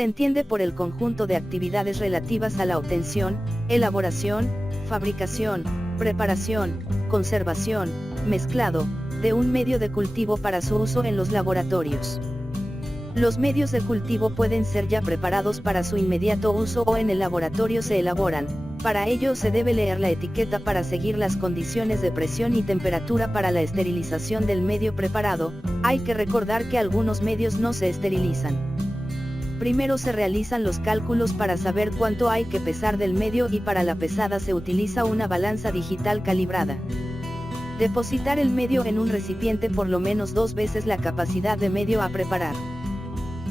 Se entiende por el conjunto de actividades relativas a la obtención, elaboración, fabricación, preparación, conservación, mezclado, de un medio de cultivo para su uso en los laboratorios. Los medios de cultivo pueden ser ya preparados para su inmediato uso o en el laboratorio se elaboran. Para ello se debe leer la etiqueta para seguir las condiciones de presión y temperatura para la esterilización del medio preparado. Hay que recordar que algunos medios no se esterilizan. Primero se realizan los cálculos para saber cuánto hay que pesar del medio y para la pesada se utiliza una balanza digital calibrada. Depositar el medio en un recipiente por lo menos 2 veces la capacidad de medio a preparar.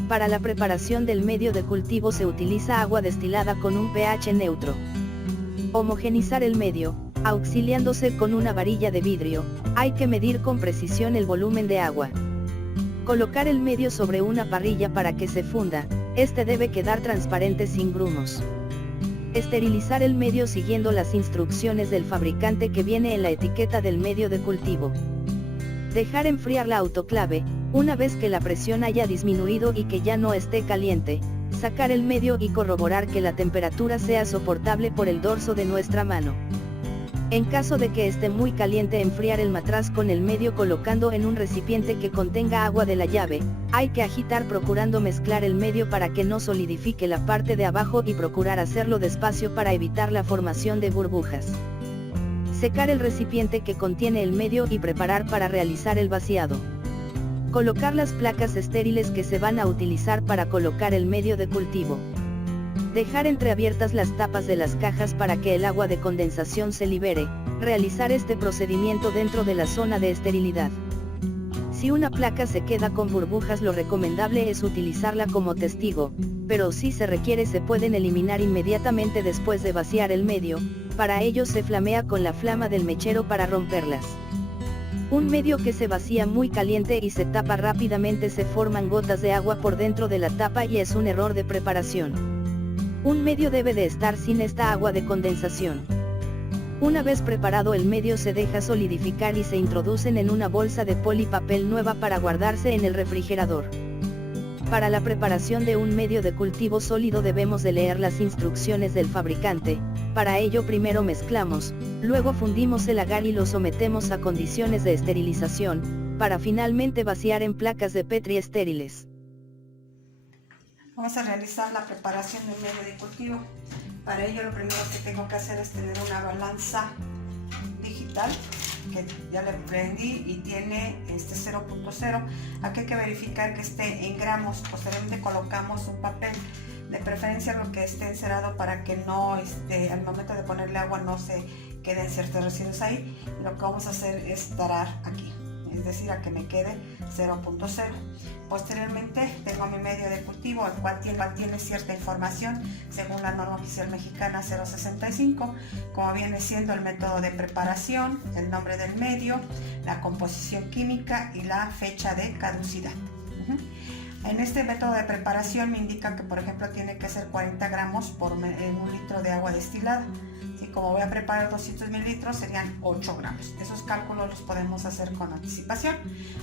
Para la preparación del medio de cultivo se utiliza agua destilada con un pH neutro. Homogenizar el medio, auxiliándose con una varilla de vidrio, hay que medir con precisión el volumen de agua. Colocar el medio sobre una parrilla para que se funda, este debe quedar transparente sin grumos. Esterilizar el medio siguiendo las instrucciones del fabricante que viene en la etiqueta del medio de cultivo. Dejar enfriar la autoclave, una vez que la presión haya disminuido y que ya no esté caliente, sacar el medio y corroborar que la temperatura sea soportable por el dorso de nuestra mano. En caso de que esté muy caliente, enfriar el matraz con el medio colocando en un recipiente que contenga agua de la llave. Hay que agitar procurando mezclar el medio para que no solidifique la parte de abajo y procurar hacerlo despacio para evitar la formación de burbujas. Secar el recipiente que contiene el medio y preparar para realizar el vaciado. Colocar las placas estériles que se van a utilizar para colocar el medio de cultivo. Dejar entreabiertas las tapas de las cajas para que el agua de condensación se libere. Realizar este procedimiento dentro de la zona de esterilidad. Si una placa se queda con burbujas, lo recomendable es utilizarla como testigo, pero si se requiere se pueden eliminar inmediatamente después de vaciar el medio. Para ello se flamea con la flama del mechero para romperlas. Un medio que se vacía muy caliente y se tapa rápidamente, se forman gotas de agua por dentro de la tapa y es un error de preparación. Un medio debe de estar sin esta agua de condensación. Una vez preparado el medio se deja solidificar y se introducen en una bolsa de polipapel nueva para guardarse en el refrigerador. Para la preparación de un medio de cultivo sólido debemos de leer las instrucciones del fabricante. Para ello primero mezclamos, luego fundimos el agar y lo sometemos a condiciones de esterilización, para finalmente vaciar en placas de Petri estériles. Vamos a realizar la preparación del medio de cultivo. Para ello lo primero que tengo que hacer es tener una balanza digital que ya le prendí y tiene 0.0. Aquí hay que verificar que esté en gramos. Posteriormente colocamos un papel, de preferencia lo que esté encerado para que no al momento de ponerle agua no se queden ciertos residuos ahí. Lo que vamos a hacer es tarar aquí, es decir, a que me quede 0.0. Posteriormente tengo mi medio de cultivo, el cual tiene cierta información según la norma oficial mexicana 065, como viene siendo el método de preparación, el nombre del medio, la composición química y la fecha de caducidad. En este método de preparación me indica que, por ejemplo, tiene que ser 40 gramos en un litro de agua destilada. Y como voy a preparar 200 mililitros, serían 8 gramos. Esos cálculos los podemos hacer con anticipación.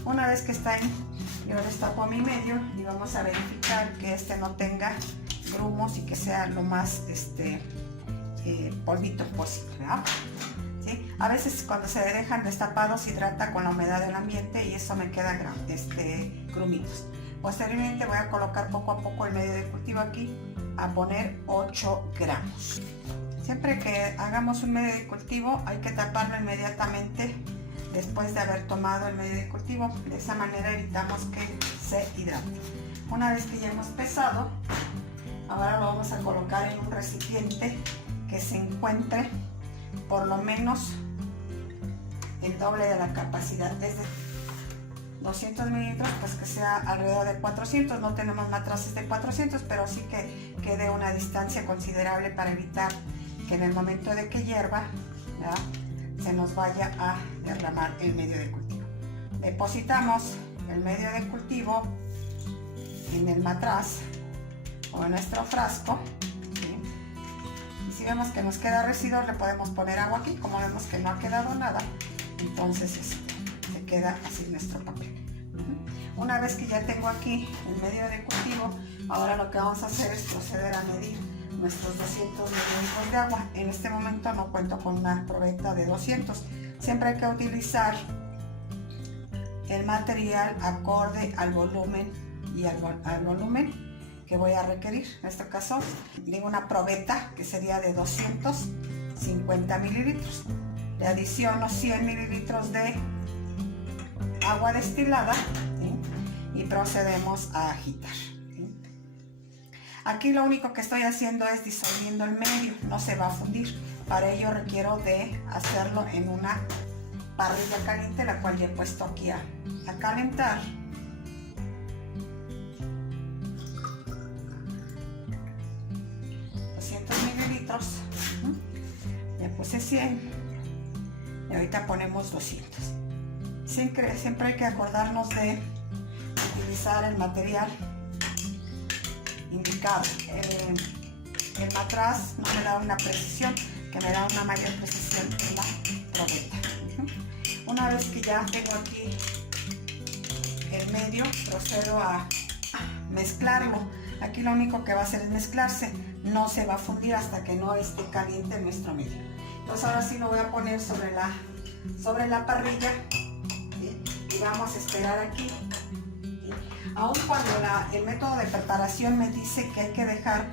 Una vez que está en, yo destapo mi medio y vamos a verificar que no tenga grumos y que sea lo más polvito posible, ¿verdad? ¿Sí? A veces cuando se dejan destapados se hidrata con la humedad del ambiente y eso me queda grumitos. Posteriormente voy a colocar poco a poco el medio de cultivo aquí, a poner 8 gramos. Siempre que hagamos un medio de cultivo hay que taparlo inmediatamente después de haber tomado el medio de cultivo. De esa manera evitamos que se hidrate. Una vez que ya hemos pesado, ahora lo vamos a colocar en un recipiente que se encuentre por lo menos el doble de la capacidad. Desde 200 mililitros, pues que sea alrededor de 400. No tenemos matraces de 400, pero sí que quede una distancia considerable para evitar que en el momento de que hierva, ¿verdad?, se nos vaya a derramar el medio de cultivo. Depositamos el medio de cultivo en el matraz o en nuestro frasco, ¿sí? Y si vemos que nos queda residuo, le podemos poner agua aquí. Como vemos que no ha quedado nada, entonces se queda así nuestro papel. Una vez que ya tengo aquí el medio de cultivo, ahora lo que vamos a hacer es proceder a medir nuestros 200 mililitros de agua. En este momento no cuento con una probeta de 200. Siempre hay que utilizar el material acorde al volumen y al volumen que voy a requerir. En este caso digo una probeta que sería de 250 mililitros. Le adiciono 100 mililitros de agua destilada, ¿sí? Y procedemos a agitar, ¿sí? Aquí lo único que estoy haciendo es disolviendo el medio, no se va a fundir. Para ello requiero de hacerlo en una parrilla caliente, la cual ya he puesto aquí a calentar. Mililitros, le puse 100 y ahorita ponemos 200. Siempre hay que acordarnos de utilizar el material indicado. El matraz no me da una precisión, que me da una mayor precisión en la probeta. Una vez que ya tengo aquí el medio, procedo a mezclarlo. Aquí lo único que va a hacer es mezclarse, no se va a fundir hasta que no esté caliente nuestro medio. Entonces ahora sí lo voy a poner sobre la parrilla, ¿sí? Y vamos a esperar aquí, ¿sí? Aun cuando el método de preparación me dice que hay que dejar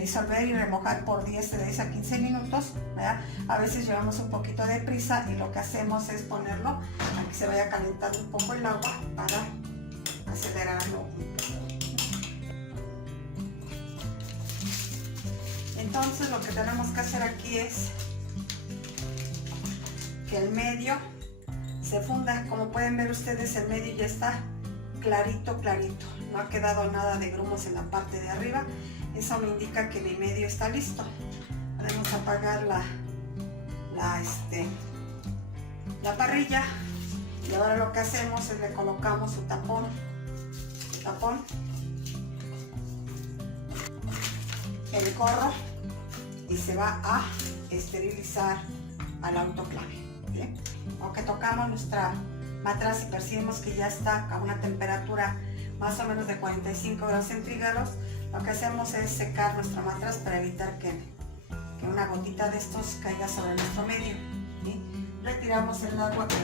disolver y remojar por de 10 a 15 minutos, ¿verdad? A veces llevamos un poquito de prisa y lo que hacemos es ponerlo a que se vaya calentando un poco el agua para acelerarlo un poco. Entonces lo que tenemos que hacer aquí es que el medio se funda. Como pueden ver ustedes, el medio ya está clarito, no ha quedado nada de grumos en la parte de arriba. Eso me indica que mi medio está listo. Podemos apagar la parrilla y ahora lo que hacemos es le colocamos su tapón, el gorro, y se va a esterilizar al autoclave, ¿sí? Aunque tocamos nuestra matraz y percibimos que ya está a una temperatura más o menos de 45 grados centígrados, lo que hacemos es secar nuestra matraz para evitar que una gotita de estos caiga sobre nuestro medio, ¿sí? Retiramos el agua que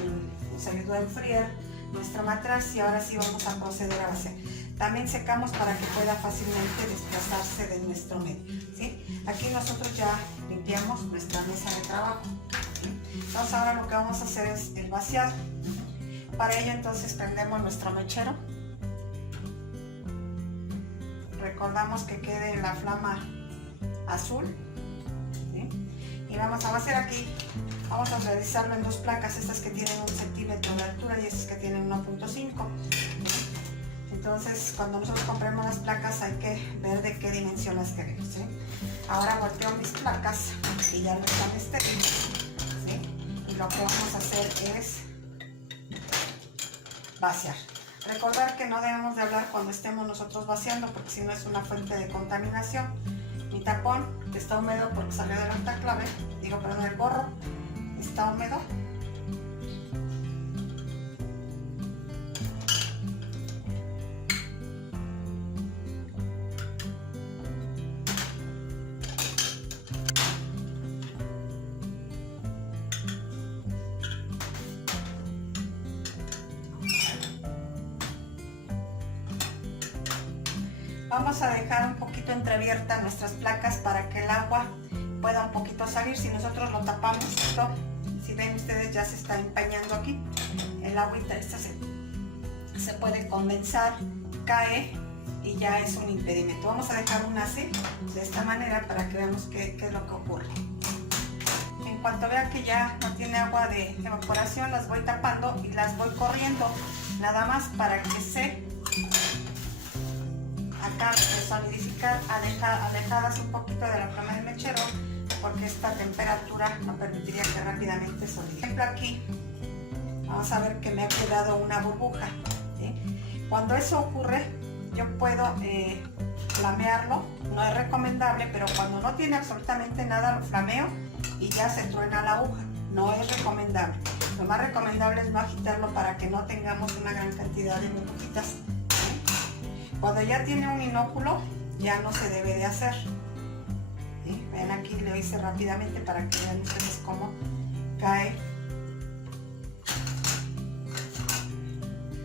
nos ayudó a enfriar nuestra matraz y ahora sí vamos a proceder a vaciar. También secamos para que pueda fácilmente desplazarse de nuestro medio, ¿sí? Aquí nosotros ya limpiamos nuestra mesa de trabajo, ¿sí? Entonces ahora lo que vamos a hacer es el vaciado. Para ello entonces prendemos nuestro mechero. Recordamos que quede en la flama azul, ¿sí? Y vamos a vaciar aquí. Vamos a realizarlo en dos placas, estas que tienen 1 centímetro de altura y estas que tienen 1.5. Entonces, cuando nosotros compremos las placas hay que ver de qué dimensión las queremos, ¿sí? Ahora volteo mis placas y ya no están estériles, ¿sí? Y lo que vamos a hacer es vaciar. Recordar que no debemos de hablar cuando estemos nosotros vaciando, porque si no es una fuente de contaminación. Mi tapón está húmedo porque salió del autoclave, perdón, el gorro está húmedo. Vamos a dejar un poquito entreabiertas nuestras placas para que el agua pueda un poquito salir. Si nosotros lo tapamos esto, si ven ustedes ya se está empañando aquí, el agüita esta se puede condensar, cae y ya es un impedimento. Vamos a dejar una así, de esta manera, para que veamos qué es lo que ocurre. En cuanto vea que ya no tiene agua de evaporación, las voy tapando y las voy corriendo, nada más para que se acabe de solidificar, alejadas un poquito de la flama del mechero, porque esta temperatura no permitiría que rápidamente solidifique. Por ejemplo, aquí vamos a ver que me ha quedado una burbuja, ¿sí? Cuando eso ocurre, yo puedo flamearlo. No es recomendable, pero cuando no tiene absolutamente nada lo flameo y ya se truena la aguja. No es recomendable. Lo más recomendable es no agitarlo para que no tengamos una gran cantidad de burbujitas. Cuando ya tiene un inóculo, ya no se debe de hacer. ¿Sí? Vean, aquí lo hice rápidamente para que vean ustedes cómo cae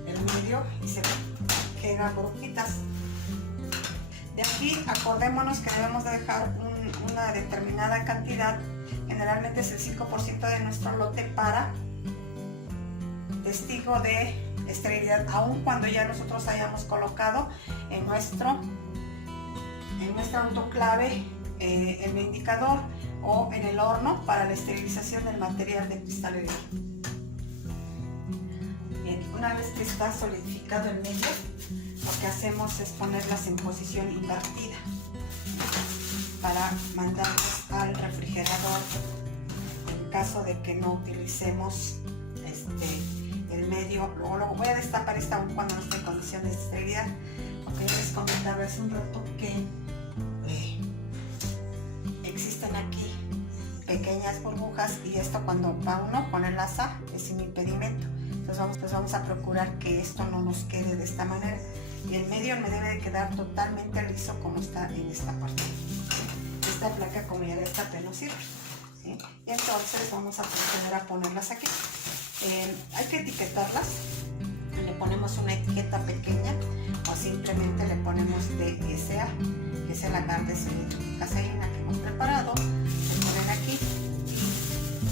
el medio y se quedan burbujitas. De aquí acordémonos que debemos de dejar una determinada cantidad, generalmente es el 5% de nuestro lote, para testigo de esterilidad, aun cuando ya nosotros hayamos colocado en nuestra autoclave el indicador o en el horno para la esterilización del material de cristalería. Bien, una vez que está solidificado el medio, lo que hacemos es ponerlas en posición invertida para mandarlas al refrigerador en caso de que no utilicemos el medio. Luego lo voy a destapar esta aún cuando no esté en condiciones de esterilidad, porque les comentaba hace un rato que existen aquí pequeñas burbujas, y esto cuando va uno a poner la asa es sin impedimento. Entonces vamos a procurar que esto no nos quede de esta manera, y el medio me debe de quedar totalmente liso como está en esta parte. Esta placa, como ya destapé, no sirve, ¿sí? Y entonces vamos a proceder a ponerlas aquí. Hay que etiquetarlas, le ponemos una etiqueta pequeña o simplemente le ponemos DSA, que es el agar de caseína que hemos preparado. Se ponen aquí,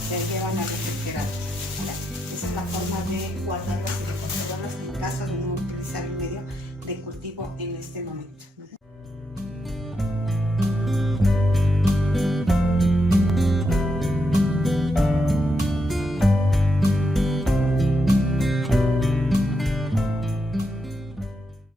se llevan al refrigerador, ¿vale? Esa es la forma de guardarlas y de conservarlas en caso de no utilizar el medio de cultivo en este momento.